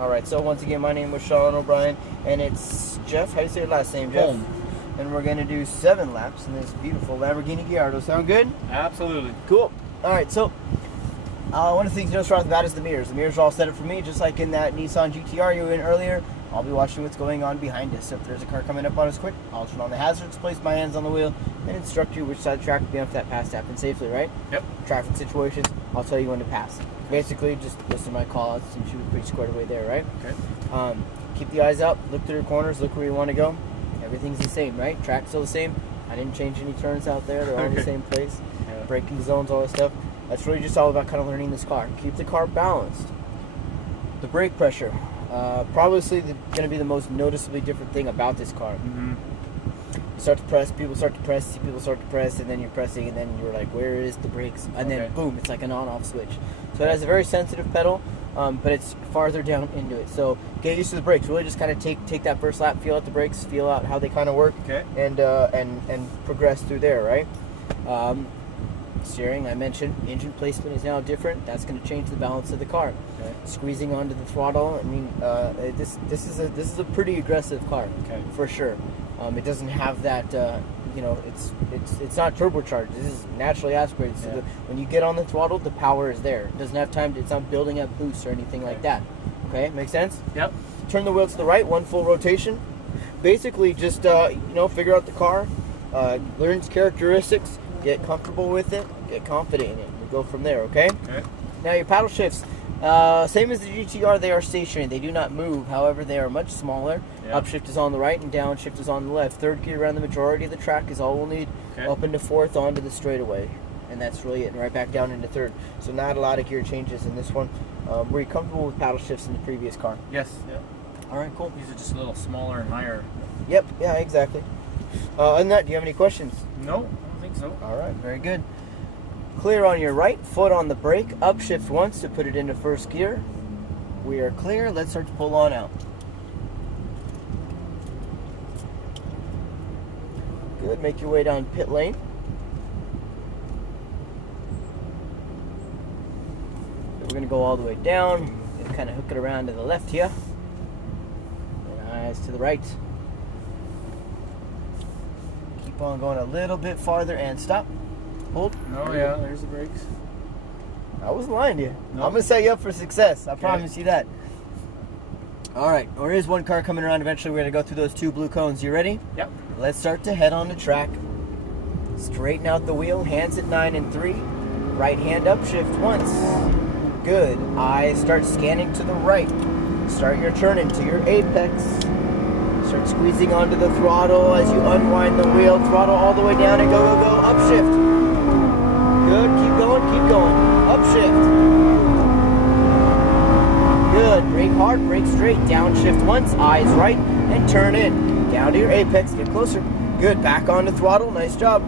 Alright, so once again, my name was Sean O'Brien, and it's Jeff. How do you say your last name, Jeff? Home. And we're going to do 7 laps in this beautiful Lamborghini Gallardo. Sound good? Absolutely. Cool. Alright, so one of the things you notice right off the bat is the mirrors. The mirrors are all set up for me, just like in that Nissan GTR you were in earlier. I'll be watching what's going on behind us. If there's a car coming up on us quick, I'll turn on the hazards, place my hands on the wheel, and instruct you which side of the track to be on for that pass to happen safely, right? Yep. Traffic situations, I'll tell you when to pass. Basically, just listen to my call-outs and should be pretty squared away there, right? Okay. Keep the eyes up, look through your corners, look where you want to go. Everything's the same, right? Track's still the same. I didn't change any turns out there. They're all in the same place. Yeah. Braking zones, all that stuff. That's really just all about kind of learning this car. Keep the car balanced. The brake pressure. Probably going to be the most noticeably different thing about this car. Mm-hmm. You start to press, people start to press, people start to press, and then you're pressing, and then you're like, where is the brakes? And then boom, it's like an on-off switch. So it has a very sensitive pedal, but it's farther down into it. So get used to the brakes. Really just kind of take that first lap, feel out the brakes, feel out how they kind of work, and progress through there, right? Steering, I mentioned, engine placement is now different. That's going to change the balance of the car. Okay. Squeezing onto the throttle. I mean, this is a pretty aggressive car, for sure. It doesn't have that. It's not turbocharged. This is naturally aspirated. So when you get on the throttle, the power is there. It doesn't have time. It's not building up boost or anything like that. Okay, make sense? Yep. Turn the wheel to the right, 1 full rotation. Basically, just figure out the car, learn its characteristics. Get comfortable with it, get confident in it. We'll go from there, okay? Okay. Now your paddle shifts, same as the GTR, they are stationary. They do not move. However, they are much smaller. Yep. Upshift is on the right and downshift is on the left. Third gear around the majority of the track is all we'll need. Okay. Up into fourth onto the straightaway. And that's really it. And right back down into third. So not a lot of gear changes in this one. Were you comfortable with paddle shifts in the previous car? Yes. Yep. All right, cool. These are just a little smaller and higher. Yep, yeah, exactly. Other than that, do you have any questions? No, I don't think so. All right, very good. Clear on your right, foot on the brake, upshift once to put it into first gear. We are clear. Let's start to pull on out. Good. Make your way down pit lane. So we're going to go all the way down and kind of hook it around to the left here. And eyes to the right. Keep on going a little bit farther and stop. Hold. Oh yeah, there's the brakes. I wasn't lying to you. Nope. I'm going to set you up for success. I promise you that. All right. There is one car coming around. Eventually, we're going to go through those 2 blue cones. You ready? Yep. Let's start to head on the track. Straighten out the wheel. Hands at 9 and 3. Right hand up. Shift once. Good. Eyes start scanning to the right. Start your turn into your apex. Start squeezing onto the throttle as you unwind the wheel. Throttle all the way down and go, go, go. Upshift. Good. Keep going. Keep going. Upshift. Good. Brake hard. Brake straight. Downshift once. Eyes right. And turn in. Down to your apex. Get closer. Good. Back on the throttle. Nice job.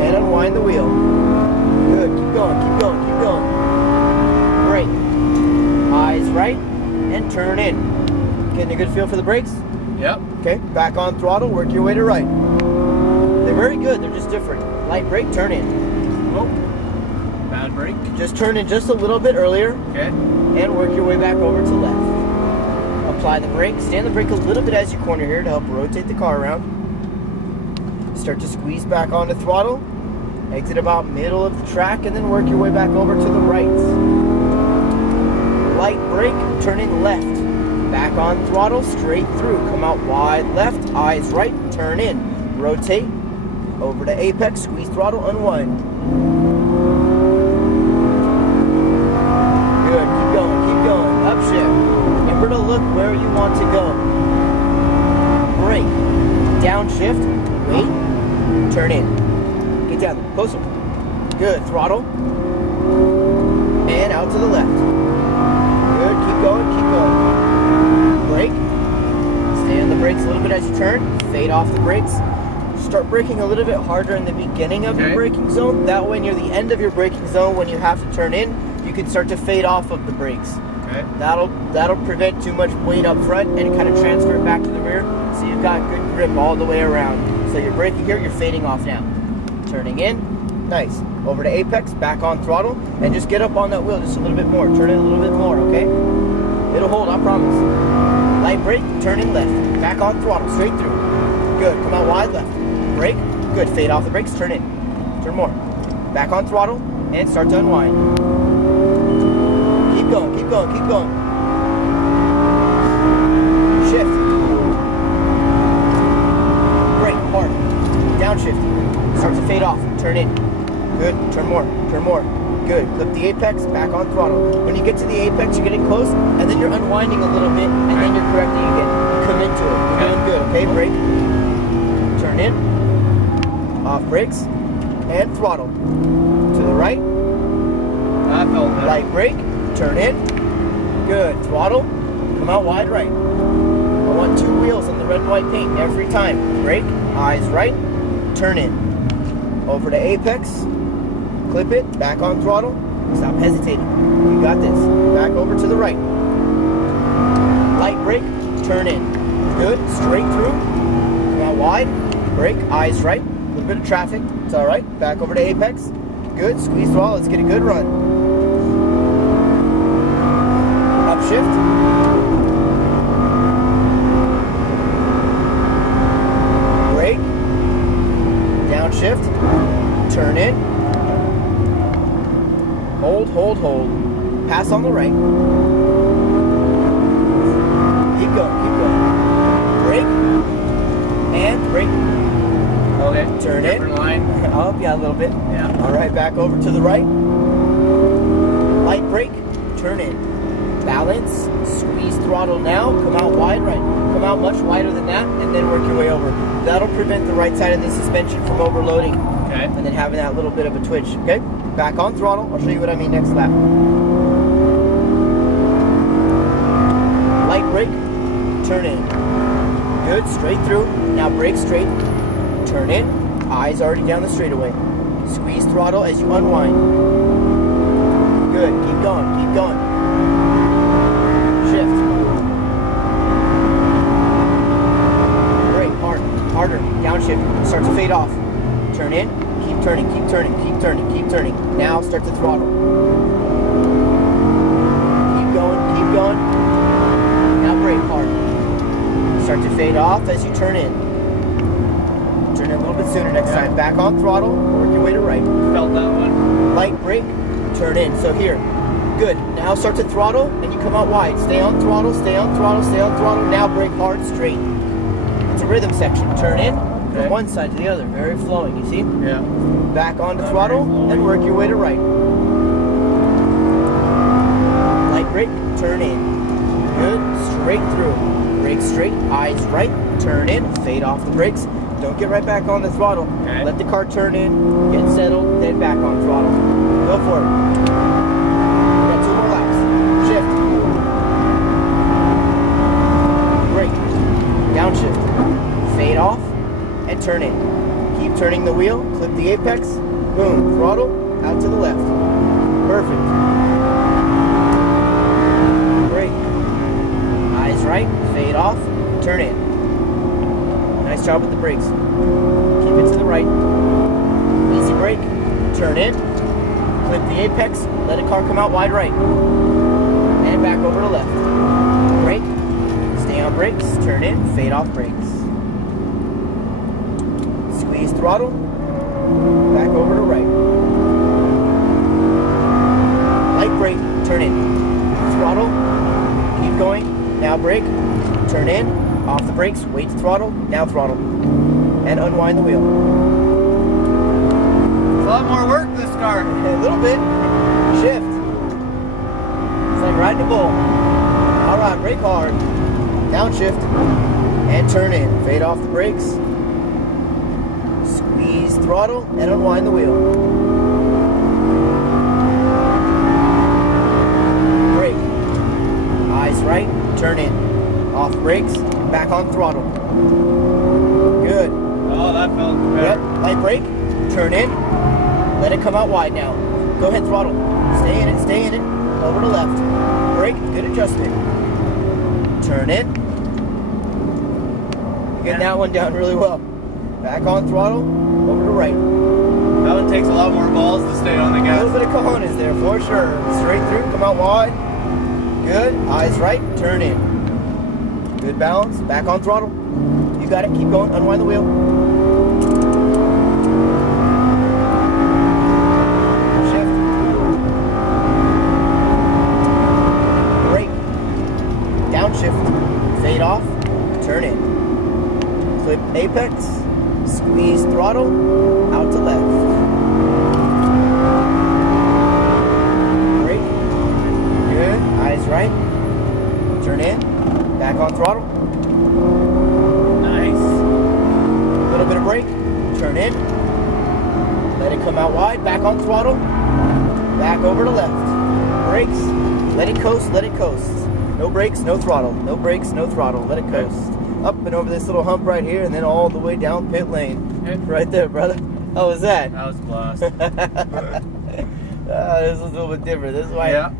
And unwind the wheel. Good. Keep going. Keep going. Keep going. Brake. Eyes right. And turn in. Getting a good feel for the brakes? Yep. Okay. Back on throttle. Work your way to right. They're very good. They're just different. Light brake. Turn in. Oh. Bad brake. Just turn in just a little bit earlier. Okay. And work your way back over to left. Apply the brake. Stand the brake a little bit as you corner here to help rotate the car around. Start to squeeze back onto throttle. Exit about middle of the track and then work your way back over to the right. Light brake, turning left. Back on throttle, straight through. Come out wide left, eyes right, turn in. Rotate. Over to apex, squeeze throttle, unwind. Good, keep going, upshift. Remember to look where you want to go. Brake, downshift, wait, turn in. Get down, closer. Good, throttle. And out to the left. Good, keep going. Brake. Stay on the brakes a little bit as you turn. Fade off the brakes. Start braking a little bit harder in the beginning of your braking zone. That way near the end of your braking zone, when you have to turn in, you can start to fade off of the brakes. Okay. That'll prevent too much weight up front and kind of transfer it back to the rear, so you've got good grip all the way around. So you're braking here, you're fading off now. Turning in, nice. Over to apex, back on throttle, and just get up on that wheel just a little bit more. Turn it a little bit more, okay? It'll hold, I promise. Light brake, turn in left. Back on throttle, straight through. Good, come out wide left. Brake, good, fade off the brakes, turn in. Turn more. Back on throttle, and start to unwind. Keep going, keep going, keep going. Shift. Brake, hard. Downshift. Start to fade off, turn in. Good, turn more, turn more. Good, clip the apex, back on throttle. When you get to the apex, you're getting close, and then you're unwinding a little bit, and then you're correcting again. You come into it, you're doing good, okay? Brake, turn in, off brakes, and throttle. To the right, That felt better. light brake, turn in, good, throttle, come out wide right. I want 2 wheels on the red and white paint every time. Brake, eyes right, turn in. Over to apex, clip it, back on throttle, stop hesitating. You got this. Back over to the right. Light brake, turn in. Good, straight through, come out wide, brake, eyes right, a little bit of traffic, it's all right. Back over to apex, good, squeeze throttle, let's get a good run. Upshift. Brake, downshift, turn in. Hold, hold, hold. Pass on the right. Keep going, keep going. Brake. And brake. Okay. Turn in. Different line. I'll help you out a little bit. Yeah. All right, back over to the right. Light brake. Turn in. Balance. Squeeze throttle now. Come out wide right. Come out much wider than that, and then work your way over. That'll prevent the right side of the suspension from overloading. Okay. And then having that little bit of a twitch, okay? Back on throttle. I'll show you what I mean next lap. Light brake, turn in. Good, straight through. Now brake straight, turn in. Eyes already down the straightaway. Squeeze throttle as you unwind. Good, keep going, keep going. Shift. Brake, hard, harder, downshift. Start to fade off. Turn in. Keep turning, keep turning, keep turning, keep turning. Now start to throttle. Keep going, keep going. Now brake hard. Start to fade off as you turn in. Turn in a little bit sooner next time. Back on throttle, work your way to right. Felt that one. Light brake, turn in. So here, good. Now start to throttle and you come out wide. Stay on throttle, stay on throttle, stay on throttle. Now brake hard, straight. It's a rhythm section. Turn in. From one side to the other, very flowing, you see? Yeah. Back onto throttle and work your way to right. Light brake, turn in. Good, straight through. Brake straight, eyes right, turn in, fade off the brakes. Don't get right back on the throttle. Okay. Let the car turn in, get settled, then back on throttle. Go for it. Got 2 more laps. Shift. Brake. Downshift. Fade off. And turn in. Keep turning the wheel, clip the apex, boom, throttle, out to the left. Perfect. Brake. Eyes right, fade off, turn in. Nice job with the brakes. Keep it to the right. Easy brake, turn in, clip the apex, let a car come out wide right. And back over to left. Brake, stay on brakes, turn in, fade off brakes. Squeeze throttle, back over to right. Light brake, turn in. Throttle, keep going, now brake, turn in, off the brakes, wait to throttle, now throttle. And unwind the wheel. It's a lot more work, this car. A little bit. Shift. It's like riding a bull. Alright, brake hard. Downshift. And turn in. Fade off the brakes. Squeeze throttle and unwind the wheel. Brake. Eyes right, turn in. Off brakes, back on throttle. Good. Oh, that felt better. Yep, light brake, turn in. Let it come out wide now. Go ahead, throttle. Stay in it, stay in it. Over to left. Brake, good adjustment. Turn in. You're getting that one down really well. Back on throttle, over to right. That one takes a lot more balls to stay on the A gas. little bit of cojones there for sure. Straight through, come out wide. Good. Eyes right. Turn in. Good balance. Back on throttle. You got it. Keep going. Unwind the wheel. Shift. Brake. Downshift. Fade off. Turn in. Clip apex. Squeeze throttle. Out to left. Brake. Good. Eyes right. Turn in. Back on throttle. Nice. A little bit of brake. Turn in. Let it come out wide. Back on throttle. Back over to left. Brakes. Let it coast. Let it coast. No brakes, no throttle. No brakes, no throttle. Let it coast. Up and over this little hump right here, and then all the way down pit lane. Right there, brother. How was that? That was a blast. This is a little bit different. This is why a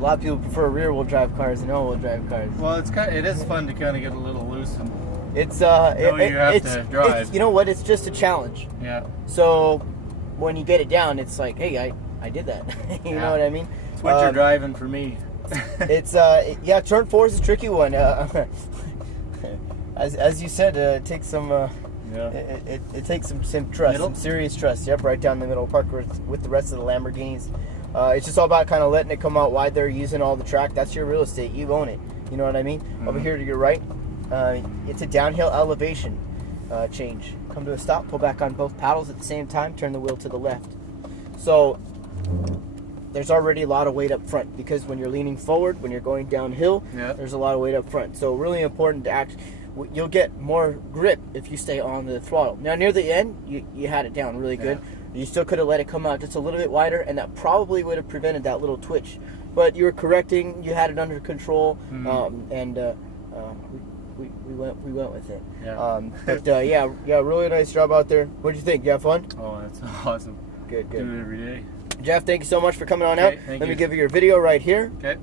lot of people prefer rear-wheel drive cars than all-wheel drive cars. Well, it is fun to kind of get a little loose and It's you have to drive. you know what? It's just a challenge. yeah. So when you get it down, it's like, hey, I did that. You know what I mean? It's winter driving for me. It's yeah, turn 4 is a tricky one. As you said, it takes some it takes some trust, Middle? some serious trust. Yep, right down the middle, park with the rest of the Lamborghinis. It's just all about kind of letting it come out wide there, using all the track. That's your real estate. You own it. You know what I mean? Over here to your right, it's a downhill elevation change. Come to a stop, pull back on both paddles at the same time, turn the wheel to the left. So there's already a lot of weight up front, because when you're leaning forward, when you're going downhill, there's a lot of weight up front. So really important to you'll get more grip if you stay on the throttle. Now near the end, you had it down really good. You still could have let it come out just a little bit wider, and that probably would have prevented that little twitch. But you were correcting, you had it under control, and we went with it. Yeah. But yeah, really nice job out there. What did you think? You have fun? Oh, that's awesome. Good. Do it every day. Jeff, thank you so much for coming on out. Thank Let me you. give you your video right here. Okay.